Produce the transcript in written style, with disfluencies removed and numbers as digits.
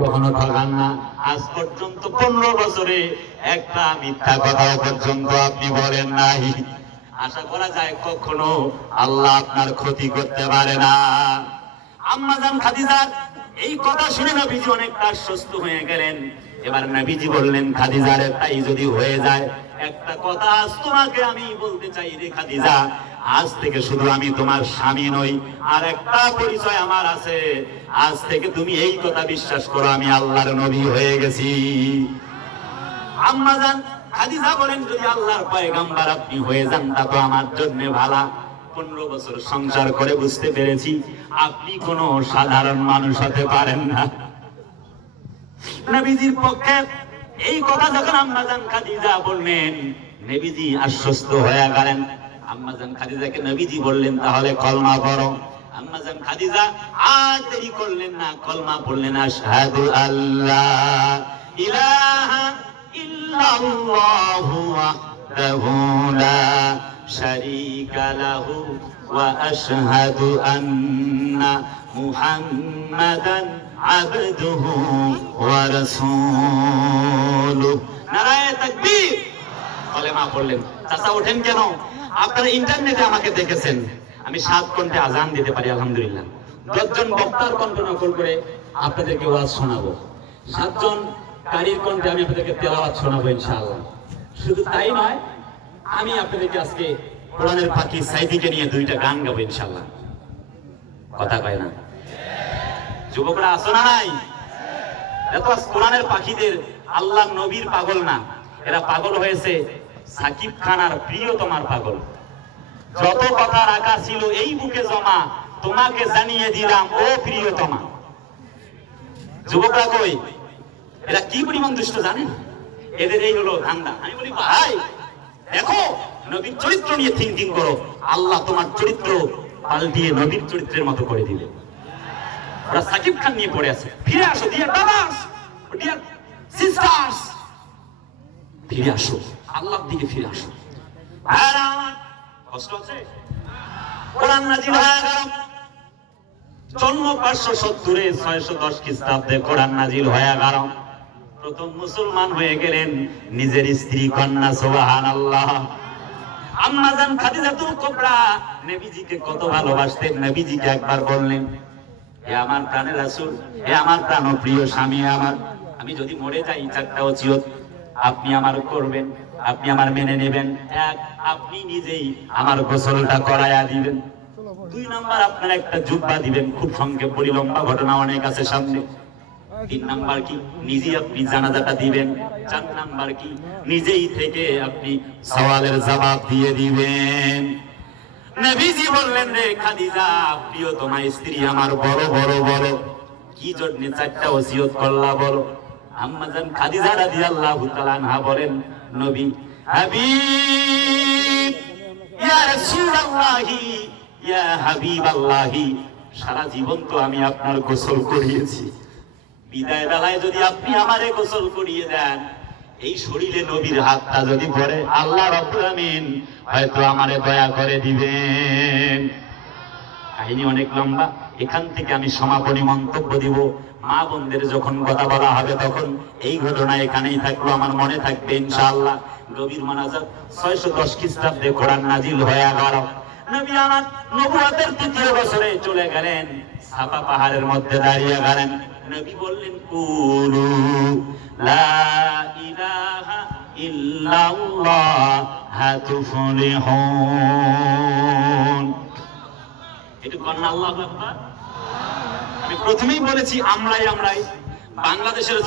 কখনো ঠকান না। আজ পর্যন্ত 15 বছরে একটা মিথ্যা কথা পর্যন্ত আপনি বলেন নাই। আশা করা যায় কখনো আল্লাহ আপনার ক্ষতি করতে পারে না। আম্মা জান খাদিজার এই কথা শুনে নবীজি অনেকটা আশ্বস্ত হয়ে গেলেন। এবার নবীজি বললেন, খাদিজার তাই যদি হয়ে যায়, একটা কথা আজ তোমাকে আমি বলতে চাই রে খাদিজা, আজ থেকে শুধু আমি তোমার স্বামী নই, আর একটা পরিচয় আমার আছে। আজ থেকে তুমি এই কথা বিশ্বাস করো, আমি আল্লাহর নবী হয়ে গেছি। আম্মা জান খাদিজা বলেন, যদি আল্লাহর পয়গম্বর আপনি হয়ে যান তা তো আমার জন্য ভালো। 15 বছর সংসার করে বুঝতে পেরেছি আপনি কোনো সাধারণ মানুষ হতে পারেন না। নবীজির পক্ষে এই কথা যখন আম্মা জান খাদিজা বললেন, নবীজি আশ্বস্ত হয়ে গেলেন। আম্মা জান খাদিজাকে নবীজি বললেন, তাহলে কলমা পড়ো। আম্মা জান খাদিজা আর দেরি করলেন না, কলমা পড়লেন, আশহাদু আল্লাহ ইলাহা ইল্লাল্লাহু ওয়াহদাহু লা শারীকা লাহু ওয়া আশহাদু আন্না মুহাম্মাদান আবদুহু ওয়া রাসূলুহু। নারায়ে তাকবীর। কলেমা পড়লেন। চাচা ওঠেন কেন? আপনারা ইন্টারনেটে আমাকে দেখেছেন, আমি 7 কণ্ঠে আজান দিতে পারি আলহামদুলিল্লাহ। 10 জন বক্তার কণ্ঠ নকল করে আপনাদেরকে ওয়াজ শোনাবো, 7 জন কারীর কণ্ঠে আমি আপনাদেরকে তেলাওয়াত শোনাবো ইনশাআল্লাহ। শুধু তাই নয়, আমি আপনাদেরকে আজকে কোরআনের পাখি সাইদিকে নিয়ে 2টা গান গাবো ইনশাআল্লাহ। কথা কয় না? যুবকরা আসো না নাই? দেখো কোরআনের পাখিদের আল্লাহ নবীর পাগল না, এরা পাগল হয়েছে সাকিব খান আর প্রিয়তমার পাগল। যত কথা রাখা ছিল এই বুকে জমা, তোমাকে জানিয়ে দিলাম ও প্রিয়তমা। যুবকরা কই? এরা কি পরিমাণ দুষ্ট জানেন? এদের এই হলো ধান্দা। আমি বলি ভাই দেখো, নবীর চরিত্র নিয়ে থিঙ্কিং করো, আল্লাহ তোমার চরিত্র পাল্টিয়ে নবীর চরিত্রের মতো করে দিবে। ওরা সাকিব খান নিয়ে পড়ে আছে। ফিরে আসো ডিয়ার ব্রাদার্স, ডিয়ার সিস্টার্স, ফিরে আসো, আল্লাহর দিকে ফিরে আসো। কষ্ট আছে? কোরআন নাজিল হয়ে গেল জন্ম 570 610 খ্রিস্টাব্দে কোরআন নাজিল হয়ে গেল। প্রথম মুসলমান হয়ে গেলেন নিজের স্ত্রী কন্যা, সুবহানাল্লাহ। আম্মা জান খাদিজাতুল কুবরা নবীজিকে কত ভালোবাসতেন। নবীজিকে একবার বললেন, হে আমার প্রাণের রাসূল, হে আমার প্রাণপ্রিয় স্বামী আমার, আমি যদি মরে যাই 4টা ওসিয়ত আপনি আমার করবেন, আপনি আমার মেনে নেবেন। 1, আপনি নিজেই আমার গোসলটা করায়া দিবেন। 2 নাম্বার, আপনার একটা জুব্বা দিবেন, খুব সংক্ষেপ বলি, লম্বা ঘটনা অনেক আছে সামনে। 3 নাম্বার কি, নিজেই আপনি জানাজাটা দিবেন। 4 নাম্বার কি, নিজেই থেকে আপনি সওয়ালের জবাব দিয়ে দিবেন। নবীজি বললেন, রে খাদিজা প্রিয়তমা স্ত্রী আমার, বড় বড় বড় কি জন্য 4টা ওসিয়ত করলা বলো। আম্মা জান খাদিজা রাদিয়াল্লাহু তাআলা আনহা বলেন, নবী হাবিব ইয়া রাসূলুল্লাহি ইয়া হাবিবাল্লাহি, সারা জীবন তো আমি আপনার গোসল করিয়েছি, বিদায় বেলায় যদি আপনি আমারে গোসল করিয়ে দেন, এই শরীরে নবীর হাতটা যদি পড়ে, আল্লাহ রাব্বুল আমিন হয়তো আমারে দয়া করে দিবেন। কাহিনী অনেক লম্বা, এখান থেকে আমি সমাপনী মন্তব্য দিব। মা বোনদের যখন কথা বলা হবে তখন এই ঘটনা এখানেই থাকলো, আমার মনে থাকবে ইনশাআল্লাহ। গভীর মোনাজাত 610 খ্রিস্টাব্দে কোরআন নাজিল হয়ে গেল। নবী আমার নবুয়তের 3য় বছরে চলে গেলেন, সাফা পাহাড়ের মধ্যে দাঁড়িয়ে গেলেন। নবী বললেন, কুলু লা ইলাহা ইল্লাল্লাহ তুফলিহুন। একটু কন্যা আল্লাহু আকবার। আমি প্রথমেই বলেছি আমরাই বাংলাদেশের